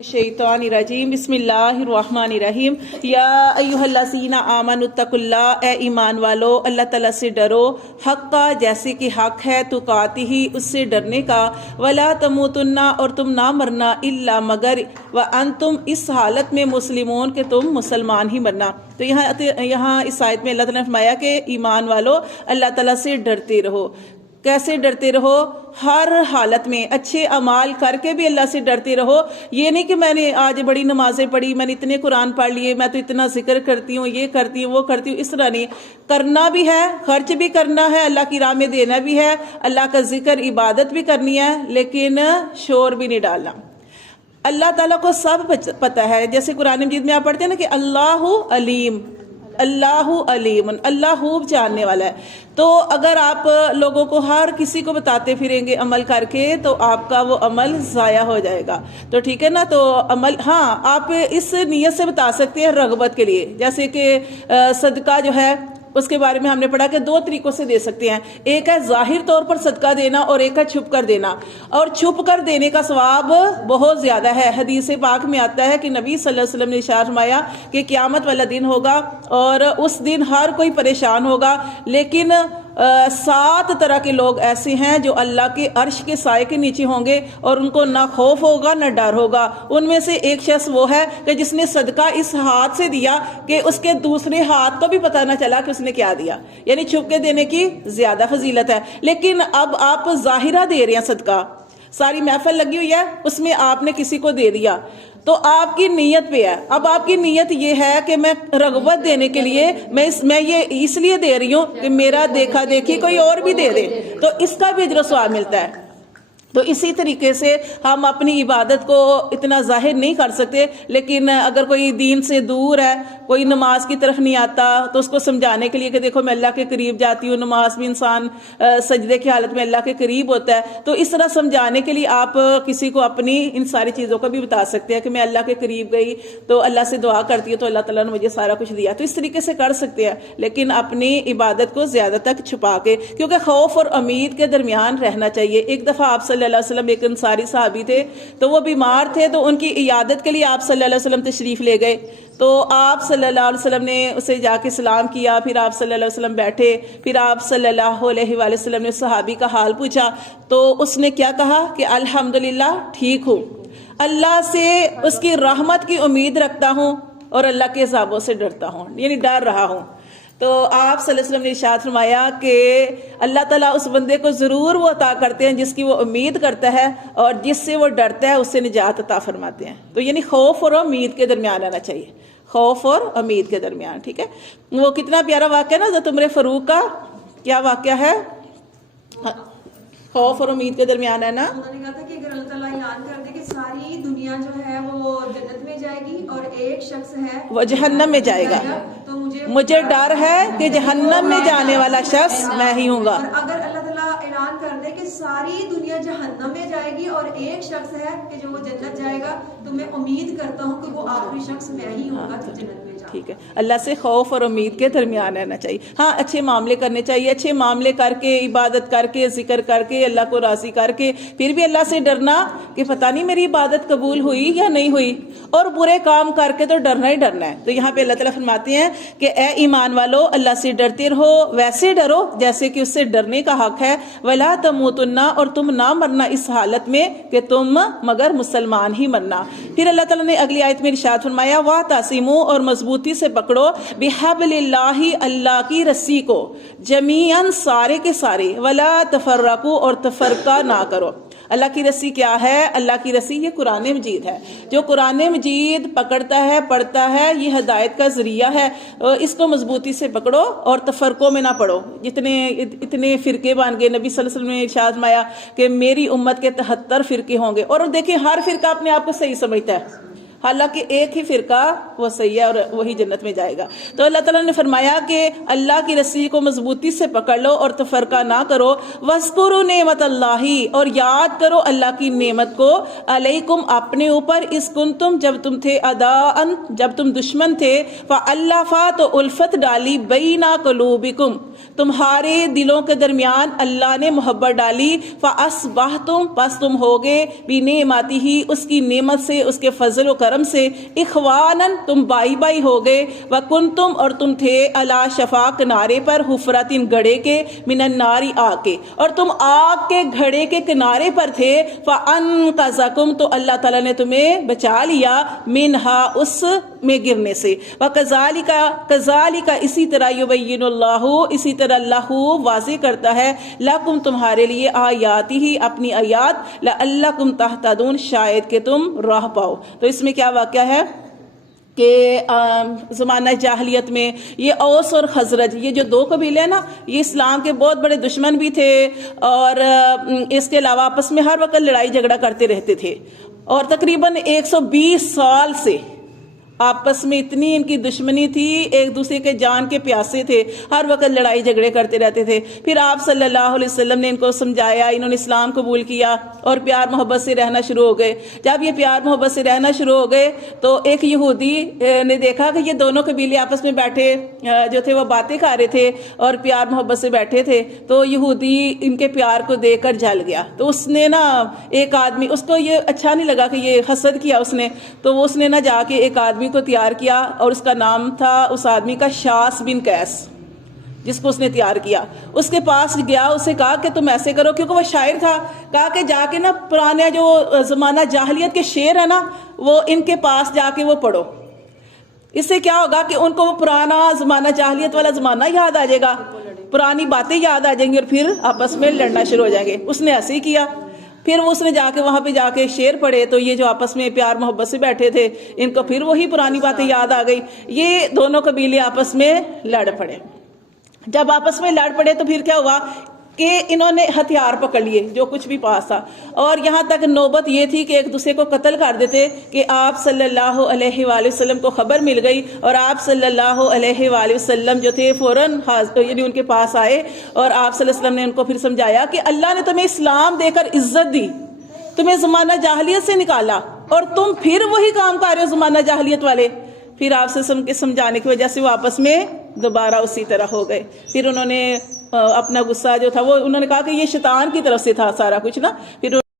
शैतानिर्रजीम बिस्मिल्लाहिर्रहमानिर्रहीम या अय्युहल्लज़ीना आमनुत्तकुल्लाह, ए ईमान वालो अल्लाह ताला से डरो, हक़्क़ा जैसे कि हक़ है, तुकातिही उससे डरने का, वला तमूतुन्ना और तुम ना मरना, इल्ला मगर व अंतुम इस हालत में मुस्लिमून के तुम मुसलमान ही मरना। तो यहाँ इस आयत में अल्लाह ताला ने फरमाया कि ईमान वालो अल्लाह ताला से डरते रहो। कैसे डरते रहो? हर हालत में अच्छे अमाल करके भी अल्लाह से डरते रहो। ये नहीं कि मैंने आज बड़ी नमाजें पढ़ी, मैंने इतने कुरान पढ़ लिए, मैं तो इतना जिक्र करती हूँ, ये करती हूँ, वो करती हूँ, इस तरह नहीं। करना भी है, खर्च भी करना है, अल्लाह की राह में देना भी है, अल्लाह का जिक्र इबादत भी करनी है, लेकिन शोर भी नहीं डालना। अल्लाह ताला को सब पता है। जैसे कुरान मजीद में आप पढ़ते हैं ना कि अल्लाहु अलीम, अल्लाहु अलीम, अल्लाह खूब जानने वाला है। तो अगर आप लोगों को हर किसी को बताते फिरेंगे अमल करके, तो आपका वो अमल ज़ाया हो जाएगा। तो ठीक है ना। तो अमल, हाँ, आप इस नीयत से बता सकते हैं रग़बत के लिए। जैसे कि सदका जो है उसके बारे में हमने पढ़ा कि दो तरीकों से दे सकते हैं। एक है ज़ाहिर तौर पर सदका देना और एक है छुप कर देना। और छुप कर देने का सवाब बहुत ज़्यादा है। हदीस पाक में आता है कि नबी सल्लल्लाहु अलैहि वसल्लम ने इरशाद फरमाया कि क़यामत वाला दिन होगा और उस दिन हर कोई परेशान होगा, लेकिन 7 तरह के लोग ऐसे हैं जो अल्लाह के अर्श के साए के नीचे होंगे और उनको ना खौफ होगा ना डर होगा। उनमें से एक शख्स वो है कि जिसने सदका इस हाथ से दिया कि उसके दूसरे हाथ को भी पता ना चला कि उसने क्या दिया। यानी छुप के देने की ज्यादा फजीलत है। लेकिन अब आप जाहिरा दे रहे हैं सदका, सारी महफिल लगी हुई है, उसमें आपने किसी को दे दिया, तो आपकी नीयत पे है। अब आपकी नीयत ये है कि मैं रग़बत देने के लिए मैं ये इसलिए दे रही हूँ कि मेरा देखा देखी कोई और भी दे दे, तो इसका भी अजर सवाब मिलता है। तो इसी तरीके से हम अपनी इबादत को इतना जाहिर नहीं कर सकते, लेकिन अगर कोई दीन से दूर है, कोई नमाज की तरफ नहीं आता, तो उसको समझाने के लिए कि देखो मैं अल्लाह के करीब जाती हूँ, नमाज में इंसान सजदे की हालत में अल्लाह के करीब होता है, तो इस तरह समझाने के लिए आप किसी को अपनी इन सारी चीज़ों का भी बता सकते हैं कि मैं अल्लाह के करीब गई तो अल्लाह से दुआ करती हूँ तो अल्लाह ताला ने मुझे सारा कुछ दिया। तो इस तरीके से कर सकते हैं, लेकिन अपनी इबादत को ज़्यादा तक छुपा के, क्योंकि खौफ और उम्मीद के दरमियान रहना चाहिए। एक दफ़ा आप सल्लल्लाहु अलैहि वसल्लम, एक अंसारी साहबी थे, तो वो बीमार थे, तो उनकी इयादत के लिए आप सल्लल्लाहु अलैहि वसल्लम तशरीफ़ ले गए। तो आप सल्लल्लाहु अलैहि वसल्लम ने उसे जाके सलाम किया, फिर आप सल्लल्लाहु अलैहि वसल्लम बैठे, फिर आप सल्लल्लाहु अलैहि वसल्लम ने सहाबी का हाल पूछा, तो उसने क्या कहा कि अल्हम्दुलिल्लाह ठीक हूँ, अल्लाह से उसकी रहमत की उम्मीद रखता हूँ और अल्लाह के अज़ाबों से डरता हूँ, यानी डर रहा हूँ। तो आप सल्लल्लाहु अलैहि वसल्लम ने इरशाद फरमाया कि अल्लाह ताला उस बंदे को ज़रूर वो अता करते हैं जिसकी वो उम्मीद करता है, और जिससे वो डरता है उससे निजात अता फरमाते हैं। तो यानी खौफ और उम्मीद के दरमियान रहना चाहिए, खौफ और उम्मीद के दरमियान। ठीक है। वो कितना प्यारा वाक़या ना हज़रत उमर फ़ारूक का, क्या वाक़या है, खौफ और उम्मीद के दरमियान है ना। उन्होंने कहा था कि अगर अल्लाह ताला ऐलान कर दे कि सारी दुनिया जो है वो जन्नत में जाएगी और एक शख्स है वो जहन्नम में जाएगा, तो मुझे डर है कि जहन्नम में जाने वाला शख्स मैं ही हूँगा। और अगर अल्लाह ताला ऐलान कर दे कि सारी दुनिया जहन्नम में जाएगी और एक शख्स है कि जो वो जन्नत जाएगा, तो मैं उम्मीद करता हूँ कि वो आखिरी शख्स मैं ही हूँगा जो जन्नत में जाएगा। ठीक है। अल्लाह से खौफ और उम्मीद के दरमियान रहना चाहिए। हाँ, अच्छे मामले करने चाहिए, अच्छे मामले करके, इबादत करके, जिक्र करके, अल्लाह को राज़ी करके, फिर भी अल्लाह से डरना कि पता नहीं मेरी इबादत कबूल हुई या नहीं हुई, और बुरे काम करके तो डरना ही डरना है। तो यहाँ पे अल्लाह ताला फरमाते हैं कि ए ईमान वालो अल्लाह से डरते रहो, वैसे डरो जैसे कि उससे डरने का हक है, वला तमूतुन्ना और तुम ना मरना इस हालत में कि तुम मगर मुसलमान ही मरना। फिर अल्लाह ताला ने अगली आयत में इरशाद फरमाया वा तासिमू और मजबूती से पकड़ो बिहब्लिल्लाहि अल्लाह की रस्सी को, जमीअन सारे के सारे, वला तफर्रकू और तफरका ना करो। अल्लाह की रस्सी क्या है? अल्लाह की रस्सी ये कुरान मजीद है। जो कुरान मजीद पकड़ता है, पढ़ता है, ये हदायत का जरिया है। इसको मजबूती से पकड़ो और तफरकों में ना पड़ो। इतने फिरके बन गए, नबी सल्लल्लाहु अलैहि वसल्लम ने इरशाद फरमाया कि मेरी उम्मत के 73 फिरके होंगे। और देखिए हर फिरका अपने आप को सही समझता है, حالانکہ ایک ہی فرقہ وہ صحیح ہے اور وہی جنت میں جائے گا. تو اللہ تعالیٰ نے فرمایا کہ اللہ کی رسی کو مضبوطی سے پکڑ لو اور تفرقہ نہ کرو. وَاذْكُرُوا نعمت اللہ، اور یاد کرو اللہ کی نعمت کو، علیکم اپنے اوپر، اذ کنتم جب تم تھے، اعداءً جب تم دشمن تھے، فَأَلَّفَ تو الفت ڈالی، بین قلوبکم تمہارے دلوں کے درمیان اللہ نے محبت ڈالی، فَأَصْبَحْتُمْ پس تم ہوگے، بِنِعْمَتِهِ اس کی نعمت سے، اس کے فضل و کرم سے، اخواناً تم بائی بائی ہو گئے، وَكُنْتُمْ اور تم تھے، علی شفا کنارے پر، حفرتٍ گڑھے کے، من النار آگ کے، اور تم آگ کے گھڑے کے کنارے پر تھے، فَأَنْقَذَكُمْ تو اللہ تعالیٰ نے تمہیں بچا لیا، منہا اس میں گرنے سے. وَكَذَلِكَ اسی طرح یبین اللہ اسی طرح اللہ واضح کرتا ہے، لَكُمْ تمہارے لیے، آیاتہ اپنی آیات، لَعَلَّكُمْ تَهْتَدُونَ شاید کہ تم راہ پاؤ. تو اس میں کیا واقعہ ہے کہ زمانہ جاہلیت میں یہ اوس اور خزرج، یہ جو دو قبیلے ہیں نا، یہ اسلام کے بہت بڑے دشمن بھی تھے، اور اس کے علاوہ آپس میں ہر وقت لڑائی جھگڑا کرتے رہتے تھے، اور تقریباً 120 سال سے آپس میں اتنی ان کی دشمنی تھی، ایک دوسرے کے جان کے پیاسے تھے، ہر وقت لڑائی جھگڑے کرتے رہتے تھے. پھر آپ صلی اللہ علیہ وسلم نے ان کو سمجھایا، انہوں نے اسلام قبول کیا اور پیار محبت سے رہنا شروع ہو گئے. جب یہ پیار محبت سے رہنا شروع ہو گئے تو ایک یہودی نے دیکھا کہ یہ دونوں قبیلے آپس میں بیٹھے جو تھے وہ باتیں کر رہے تھے اور پیار محبت سے بیٹھے تھے، تو یہودی ان کے پیار کو دیکھ کر جل گیا. تو اس نے نا ایک آدمی، اس کو یہ اچھا نہیں لگا کہ یہ حسد کیا اس نے، تو اس نے نا جا کے ایک آدمی کو تیار کیا، اور اس کا نام تھا اس آدمی کا شاس بن قیس، جس کو اس نے تیار کیا. اس کے پاس گیا، اسے کہا کہ تم ایسے کرو، کیونکہ وہ شاعر تھا، کہا کہ جا کے نا پرانے جو زمانہ جاہلیت کے شعر ہے نا، وہ ان کے پاس جا کے وہ پڑھو. اس سے کیا ہوگا کہ ان کو وہ پرانا زمانہ جاہلیت والا زمانہ یاد آ جائے گا، پرانی باتیں یاد آ جائیں گی، اور پھر آپس میں لڑنا شروع ہو جائیں گے. اس نے ایسے ہی کیا. پھر اس نے جا کے وہاں پہ جا کے شعر پڑھے، تو یہ جو آپس میں پیار محبت سے بیٹھے تھے، ان کو پھر وہی پرانی باتیں یاد آ گئی. یہ دونوں قبیلے آپس میں لڑ پڑے. جب آپس میں لڑ پڑے تو پھر کیا ہوا کہ انہوں نے ہتھیار پکڑ لیے، جو کچھ بھی پاس تھا، اور یہاں تک نوبت یہ تھی کہ ایک دوسرے کو قتل کر دیتے کہ آپ صلی اللہ علیہ وآلہ وسلم کو خبر مل گئی، اور آپ صلی اللہ علیہ وآلہ وسلم جو تھے فوراً یعنی ان کے پاس آئے، اور آپ صلی اللہ علیہ وسلم نے ان کو پھر سمجھایا کہ اللہ نے تمہیں اسلام دے کر عزت دی، تمہیں زمانہ جاہلیت سے نکالا، اور تم پھر وہی کام کر رہے ہو زمانہ جاہلیت والے. پھر آپ سے سمجھانے کی وجہ سے وہ آپس میں دوبارہ اسی طرح ہو گئے. پھر انہوں نے اپنا غصہ جو تھا وہ انہوں نے کہا کہ یہ شیطان کی طرف سے تھا سارا کچھ نا. پھر